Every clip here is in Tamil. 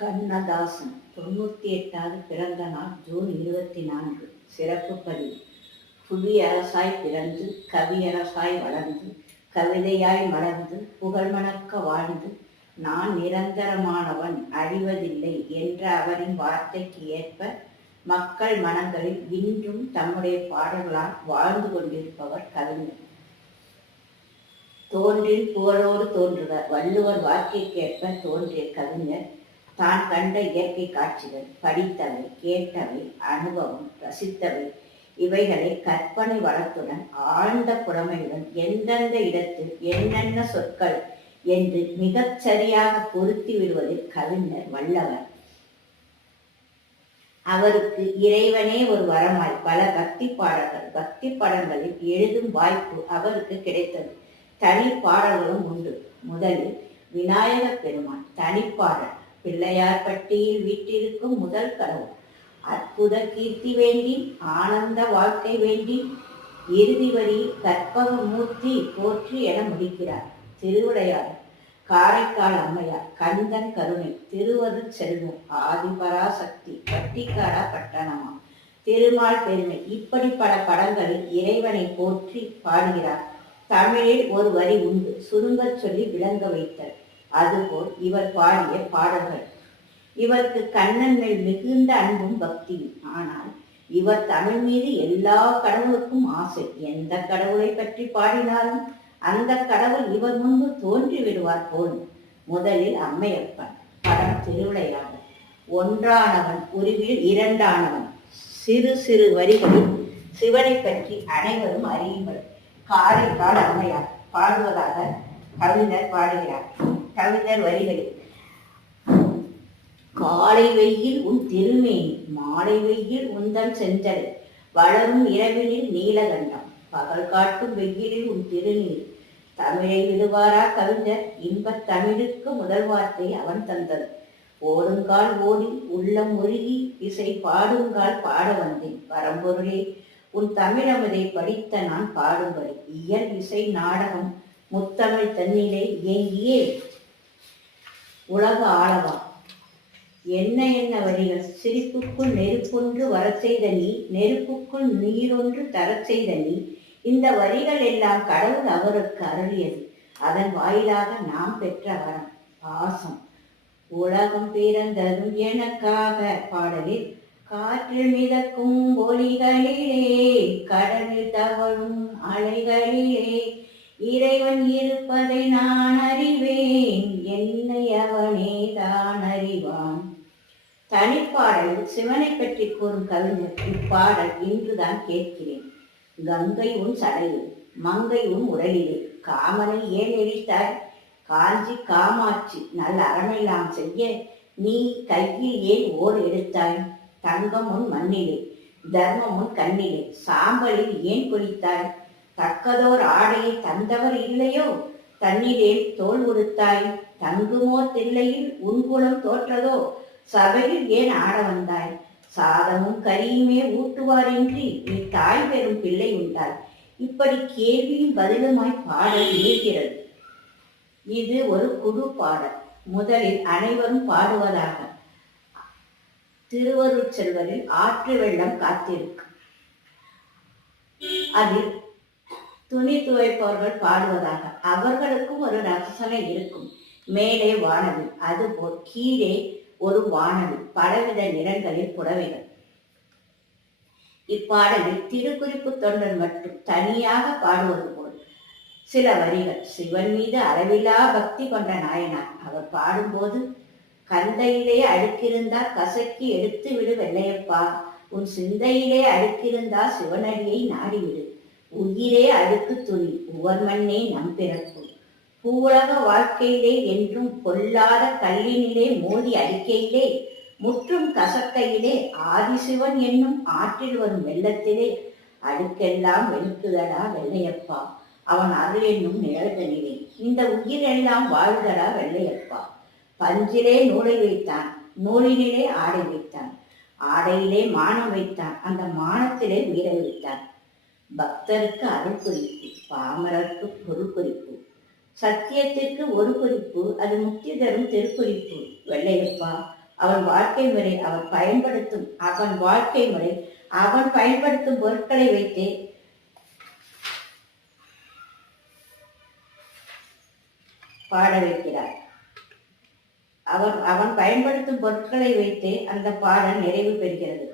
கண்ணதாசன் 98வது பிறந்த நாள் ஜூன் 24. சிறப்பு பதிவு. புவியரசாய் பிறந்து கவியரசாய் வளர்ந்து கவிதையாய் மலர்ந்து புகழ்மணக்க வாழ்ந்து நான் நிரந்தரமானவன் அழிவதில்லை என்ற அவரின் வார்த்தைக்கு ஏற்ப மக்கள் மனங்களில் இன்றும் தம்முடைய பாடல்களால் வாழ்ந்து கொண்டிருப்பவர் கவிஞர். தோன்றில் புகழோடு தோன்றுக வள்ளுவர் வாக்கிற்கேற்ப தோன்றிய கவிஞர் தான் கண்ட இயற்கை காட்சிகள், படித்தவை, கேட்டவை, அனுபவம், ரசித்தவை இவைகளை கற்பனை வளத்துடன் ஆழ்ந்த புலமையுடன் எந்தெந்த இடத்தில் என்னென்ன சொற்கள் என்று மிகச் சரியாக பொருத்தி விடுவதில் கவிஞர் வல்லவர். அவருக்கு இறைவனே ஒரு வரமாய் பல பக்தி பாடல்களில் எழுதும் வாய்ப்பு அவருக்கு கிடைத்தது. தனி பாடல்களும் உண்டு. முதலில் விநாயக பெருமான் தனிப்பாடல். பிள்ளையார்பட்டியில் வீட்டிற்கும் முதல் கடவுள். அற்புத கீர்த்தி வேண்டி ஆனந்த வாழ்க்கை வேண்டி இறுதி வரி கற்பக மூர்த்தி போற்றி என முடிக்கிறார். திருவிளையாடல். காரைக்கால் அம்மையார், கந்தன் கருணை, திருவருட் செல்வம், ஆதிபராசக்தி, பட்டிக்காரா பட்டணமா, திருமால் பெருமை இப்படி பல படங்களில் இறைவனை போற்றி பாடுகிறார். தமிழில் ஒரு வரி உண்டு, சுருங்கச் சொல்லி விளங்க வைத்தல். அதுபோல் இவர் பாடிய பாடல்கள். இவருக்கு கண்ணன் மேல் மிகுந்த அன்பும் பக்தியும். ஆனால் இவர் தமிழ் மீது எல்லா கடவுளுக்கும் ஆசை. எந்த கடவுளை பற்றி பாடினாலும் அந்த கடவுள் இவர் முன்பு தோன்றி விடுவார் போல். முதலில் அம்மையப்பன். படம் திருவிளையாடல். ஒன்றானவன் உருவில் இரண்டானவன். சிறு சிறு வரிகளில் சிவனை பற்றி அனைவரும் அறியுங்கள். காரைக்கால் அம்மையார் பாடுவதாக கவிஞர் பாடுகிறார். கவிஞர் வரிகளில் காலை வெயில் உன் திருமேனி, மாலை வெயில் உந்தன் செஞ்சல், வளரும் இரவினில் நீலகண்டம், பகல் காட்டும் வெயிலில் உன் திருநீர். தமிழை விடுவாரா கவிஞர்? இன்பத் தமிழுக்கு முதல் வார்த்தை அவன் தந்தது. ஓடுங்கால் ஓடி உள்ளம் ஒழுகி இசை பாடுங்கால் பாட வந்தேன். பரம்பொருளே உன் தமிழமதை படித்த நான் பாடும்படி இயல் இசை நாடகம் முத்தமிழ் தன்னிலே இயங்கியே உலக ஆளவா. என்ன என்ன வரிகள்! சிரிப்புக்குள் நெருப்பொன்று வரச் செய்த நீ, நெருப்புக்குள் நீரொன்று தரச் செய்த நீ. இந்த வரிகள் எல்லாம் கடவுள் அவருக்கு அருளியது. அதன் வாயிலாக நாம் பெற்ற வரம் பாசம். உலகம் பிறந்ததும் எனக்காக பாடலில் காற்றில் மிதக்கும் ஒலிகளிலே, கடலில் தவழும் அலைகளிலே இறைவன் இருப்பதை நான் அறிவேன், என்னை அவனே தான் அறிவான். தனிப்பாடலில் சிவனை பற்றி கூறும் கவிஞர் இப்பாடல் இன்றுதான் கேட்கிறேன். கங்கை உன் சடையில், மங்கை உன் உடலிலே, காமனை ஏன் எரித்தாய்? காஞ்சி காமாட்சி நல்ல அறமெல்லாம் செய்ய நீ கையில் ஏன் ஓர் எடுத்தாய்? தங்கம் உன் மண்ணிலே, தர்மம் உன் கண்ணிலே, சாம்பலில் ஏன் குளித்தாய்? தக்கதோர் ஆடையை தந்தவர் இல்லையோ, தன்னிலே தோல் உடுத்தாய்? தங்குமோ தில்லையில் உன் குலம் தோற்றதோ, சபையில் ஏன் ஆட வந்தாய்? சாதமும் கரியுமே ஊட்டுவாரின்றி நீ தாய் பெறும் பிள்ளை உண்டாய். இப்படி கேள்வியும் பதிலுமாய் பாடல் இருக்கிறது. இது ஒரு குழு பாடல். முதலில் அனைவரும் பாடுவதாக. திருவருட் செல்வரில் ஆற்று வெள்ளம் காத்திருக்கும். அதில் துணி துவைப்பவர்கள் பாடுவதாக. அவர்களுக்கும் ஒரு ரசனை இருக்கும். மேலே வானவில், அதுபோல் கீழே ஒரு வானவில், பலவித நிறங்களில் புடவைகள். இப்பாடலில் திருக்குறிப்பு தொண்டர் மட்டும் தனியாக பாடுவது போல் சில வரிகள். சிவன் மீது அளவிலா பக்தி கொண்ட நாயனார். அவர் பாடும்போது கந்தையிலே அழுக்கிருந்தா கசக்கி எடுத்து விடு வெள்ளையப்பா, உன் சிந்தையிலே அழுக்கிருந்தா சிவனடியை நாடிவிடு. உயிரே அழுக்கு துணி, உவர்மண்ணே நம் பிறப்பு. பூவுலக வாழ்க்கையிலே என்றும் பொல்லாத கல்லினிலே மோதி அடிக்கையிலே முற்றும் கசக்கையிலே ஆதிசிவன் என்னும் ஆற்றில் வரும் வெள்ளத்திலே அழுக்கெல்லாம் வெளுக்குதடா வெள்ளையப்பா, அவன் அருள் என்னும் நிழல்தனிலே இந்த உயிரெல்லாம் வாழ்தடா வெள்ளையப்பா. பஞ்சிலே நூலை வைத்தான், நூலினிலே ஆடை வைத்தான், ஆடையிலே மானம் வைத்தான், அந்த மானத்திலே உயிரை வைத்தான். பக்தருக்கு அருள் குறிப்பு, பாமரருக்கு பொருள் குறிப்பு, சத்தியத்திற்கு ஒரு குறிப்பு, அது முக்தி தரும் திருக்குறிப்பு. வெள்ளையப்பா அவன் வாழ்க்கை முறை அவன் பயன்படுத்தும் பொருட்களை வைத்து பாட வைக்கிறார். அவன் பயன்படுத்தும் பொருட்களை வைத்து அந்த பாடல் நிறைவு பெறுகிறது.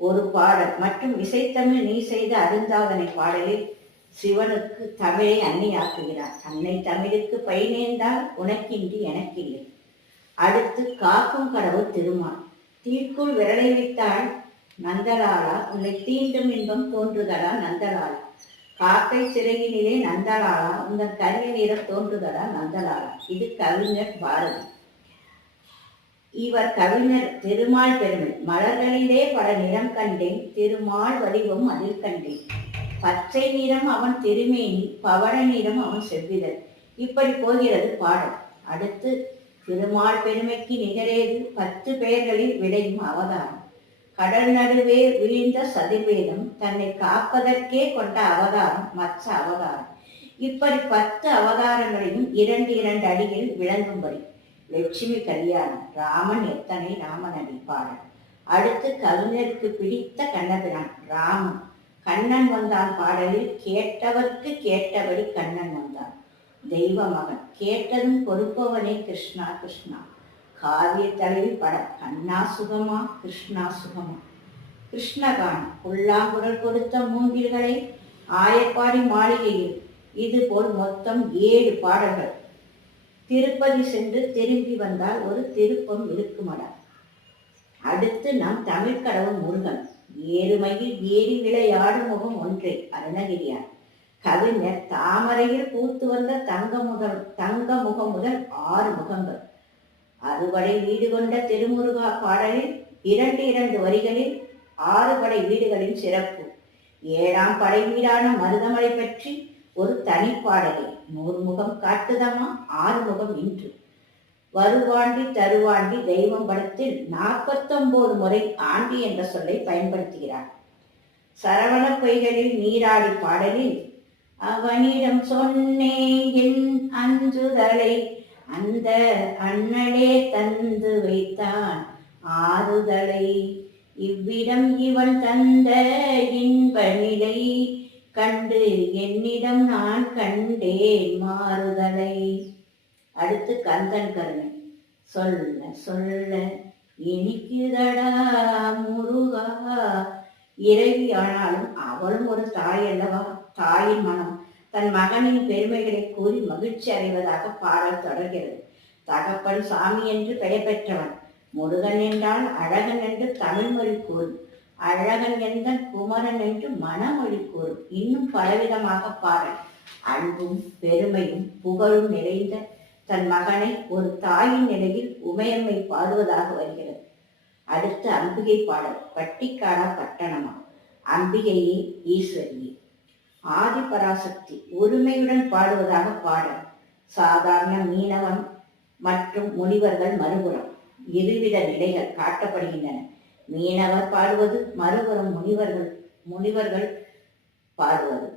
ஒரு பாடல் மற்றும் இசைத்தமிழ் நீ செய்த அருந்தாதனை பாடலில் சிவனுக்கு தமிழை அன்னையாக்குகிறார். அன்னை தமிழுக்கு பயனேந்தால் உனக்கின்றி எனக்கில்லை. அடுத்து காக்கும் கடவுள் திருமால். தீக்குள் விரலை வைத்தால் நந்தலாலா உன்னை தீண்டும் இன்பம் தோன்றுதடா நந்தலாலா. காக்கை சிறகினிலே நந்தலாலா உங்கள் கரிய நிறம் தோன்றுதடா நந்தலாலா. இது கவிஞர் பாரதி. இவர் கவிஞர். திருமால் பெருமை. மலர்களிலே பல நிறம் கண்டேன், திருமால் வடிவம் அதில் கண்டேன். பச்சை நிறம் அவன் திருமேனி, பவள நிறம் அவன் செவ்விதழ். இப்படி போகிறது பாடல். அடுத்து திருமால் பெருமைக்கு நிகரேது 10 பெயர்களில் விளையும் அவதாரம். கடல் நடுவே விழிந்த சதுர்வேதம் தன்னை காப்பதற்கே கொண்ட அவதாரம் மற்ற அவதாரம். இப்படி 10 அவதாரங்களையும் 2 அடிகளில் விளங்கும்படி. லட்சுமி கல்யாணம். ராமன் எத்தனை ராமனடி பாடல். அடுத்து கவிஞருக்கு பிடித்த கண்ணபிரான் ராமன். கண்ணன் வந்தான் பாடலில் கேட்டவர்க்கு கேட்டபடி கண்ணன் வந்தான். தெய்வ மகன். கேட்டதும் பொறுப்பவனே கிருஷ்ணா கிருஷ்ணா. காவிய தலைவி படம். கண்ணா சுகமா கிருஷ்ணா சுகமா. கிருஷ்ணகான். புல்லாங்குரல் கொடுத்த மூங்கில்களை ஆயப்பாடி மாளிகையில். இது போல் மொத்தம் 7 பாடல்கள். திருப்பதி சென்று திரும்பி வந்தால் ஒரு திருப்பம் இருக்குமடா. அடுத்து நம் தமிழ் கடவுள் முருகன். ஏறுமையில் ஏறி விளையாடும் முகம் ஒன்றை அருணகிரியார். கவிஞர். தாமரையில் பூத்து வந்த தங்க முகம் முதல் 6 முகங்கள். அறுபடை வீடு கொண்ட திருமுருகா பாடலில் 2 வரிகளில் 6 படை வீடுகளின் சிறப்பு. 7ஆம் படை வீடான மருதமலை பற்றி ஒரு தனிப்பாடலே. 100 முகம் காட்டுதமா 6 முகம் இன்று. வருவாண்டி தருவாண்டி தெய்வம் படத்தில் 49 முறை ஆண்டி என்ற சொல்லை பயன்படுத்துகிறார். சரவண பொய்களில் நீராடி பாடலில் அவனிடம் சொன்னேன் என் அஞ்சுதலை அந்த அண்ணனே தந்து வைத்தான் ஆறுதலை. இவ்விடம் இவன் தந்த இன்ப நிலை கண்டு என்னிடம் நான் கண்டேன் மாறுதலை. அடுத்து கந்தன் கருணை. சொல்ல சொல்ல இனிக்குதடா முருகா. இறைவி ஆனாலும் அவளும் ஒரு தாய் அல்லவா. தாயின் மனம் தன் மகனின் பெருமைகளை கூறி மகிழ்ச்சி அடைவதாக பாடல் தொடர்கிறது. தகப்பன் சாமி என்று பெயர் பெற்றவன். முருகன் என்றால் அழகன் என்று தமிழ் மொழி கூறும். அழகன் என்ற குமரன் என்று மனமொழி கூறும். இன்னும் பலவிதமாக பாடல். அன்பும் பெருமையும் புகழும் நிறைந்த தன் மகனை ஒரு தாயின் நிலையில் உமையம்மை பாடுவதாக வருகிறது. அடுத்து அம்பிகை பாடல். பட்டிக்காடா பட்டணமா. அம்பிகையே ஈஸ்வரியே ஆதிபராசக்தி உரிமையுடன் பாடுவதாக பாடல். சாதாரண மீனவன் மற்றும் முனிவர்கள் மறுபுறம் 2 நிலைகள் காட்டப்படுகின்றன. மீனவர் பாடுவது, மறுபுறம் முனிவர்கள் பாடுவது.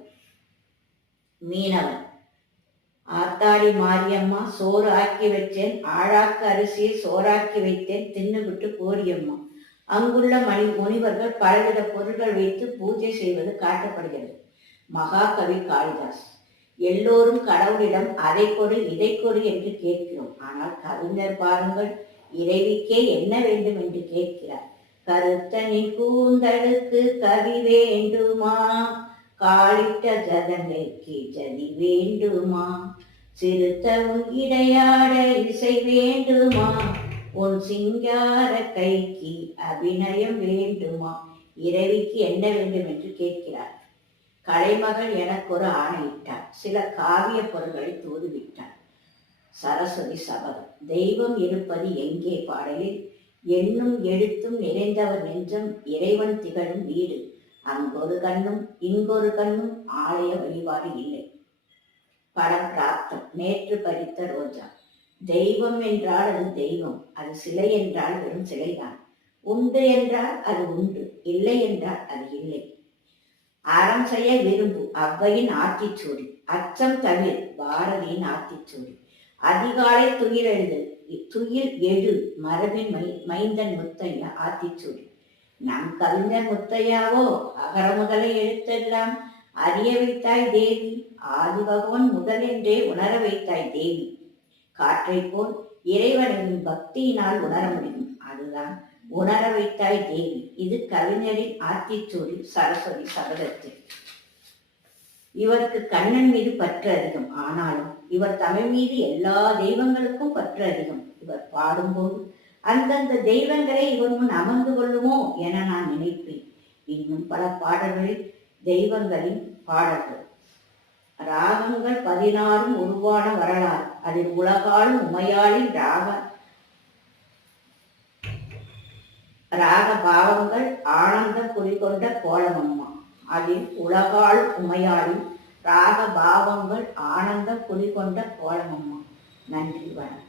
மீனவன். ஆத்தாடி மாரியம்மா சோறு ஆக்கி வச்சேன், ஆழாக்கு அரிசியை சோறாக்கி வைத்தேன், தின்னுவிட்டு போடியம்மா. அங்குள்ள முனிவர்கள் பலவித பொருட்கள் வைத்து பூஜை செய்வது காட்டப்படுகிறது. மகாகவி காளிதாஸ். எல்லோரும் கடவுளிடம் அதை கொடு இதை கொடு என்று கேட்கிறோம். ஆனால் கவிஞர் பாருங்கள், இறைவிக்கே என்ன வேண்டும் என்று கேட்கிறார். கருத்தனின் கூந்தலுக்கு கவி வேண்டுமா, காலிட்ட ஜதங்கைக்கு ஜதி வேண்டுமா, சிறுத்தவும் இடையாட இசை வேண்டுமா, உன் சிங்கார கைக்கு அபிநயம் வேண்டுமா. இறைவிக்கு என்ன வேண்டும் என்று கேட்கிறார். கலைமகள் எனக்கு ஒரு ஆணையிட்டார். சில காவிய பொருள்களை தூதுவிட்டார். சரஸ்வதி சபதம். தெய்வம் இருப்பது எங்கே பாடலில் எண்ணும் எழுத்தும் நிறைந்தவர் நெஞ்சம் இறைவன் திகழும் வீடு. அங்கொரு கண்ணும் இங்கொரு கண்ணும் ஆலய வழிபாடு இல்லை. படம் பிராப்தம். நேற்று பறித்த ரோஜா. தெய்வம் என்றால் அது தெய்வம், அது சிலை என்றால் வெறும் சிலைதான். உண்டு என்றால் அது உண்டு, இல்லை என்றால் அது இல்லை. அறம் செய்ய விரும்பு அவ்வையின் ஆத்திச்சூடி. அச்சம் தவிர பாரதியின் ஆத்திச்சூடி. அதிகாலை துயிலெழுதல் துயில் எழு மரபின் மைந்தன் முத்தையா ஆத்திச்சூடி. நம் கவிஞர் முத்தையாவோ அகர முதல எழுத்தெல்லாம் அறிய வைத்தாய் தேவி, ஆதிபகவன் முதலென்றே உணர வைத்தாய் தேவி. காற்றை போல் இறைவனையும் பக்தியினால் உணர முடியும், அதுதான் உணர வைத்தாய் தேவி. இது கவிஞரின் ஆத்திச்சூடி சரஸ்வதி சபதத்தில். இவருக்கு கண்ணன் மீது பற்று அதிகம், ஆனாலும் இவர் தமிழ் மீது எல்லா தெய்வங்களுக்கும் பற்று அதிகம். இவர் பாடும்போது அந்தந்த தெய்வங்களை இவர் முன் அமர்ந்து கொள்ளுமோ என நான் நினைப்பேன். இன்னும் பல பாடல்களில் தெய்வங்களின் பாடல்கள். ராகங்கள் 16 உருவான வரலாறு. அதில் உலகாலும் உமையாளின் ராக பாவங்கள் ஆனந்தம் குறிகொண்ட கோலமம்மா. அதில் உலகாலும் உமையாளின் ராக பாவங்கள் ஆனந்தம் குறிகொண்ட கோலமம்மா. நன்றி, வணக்கம்.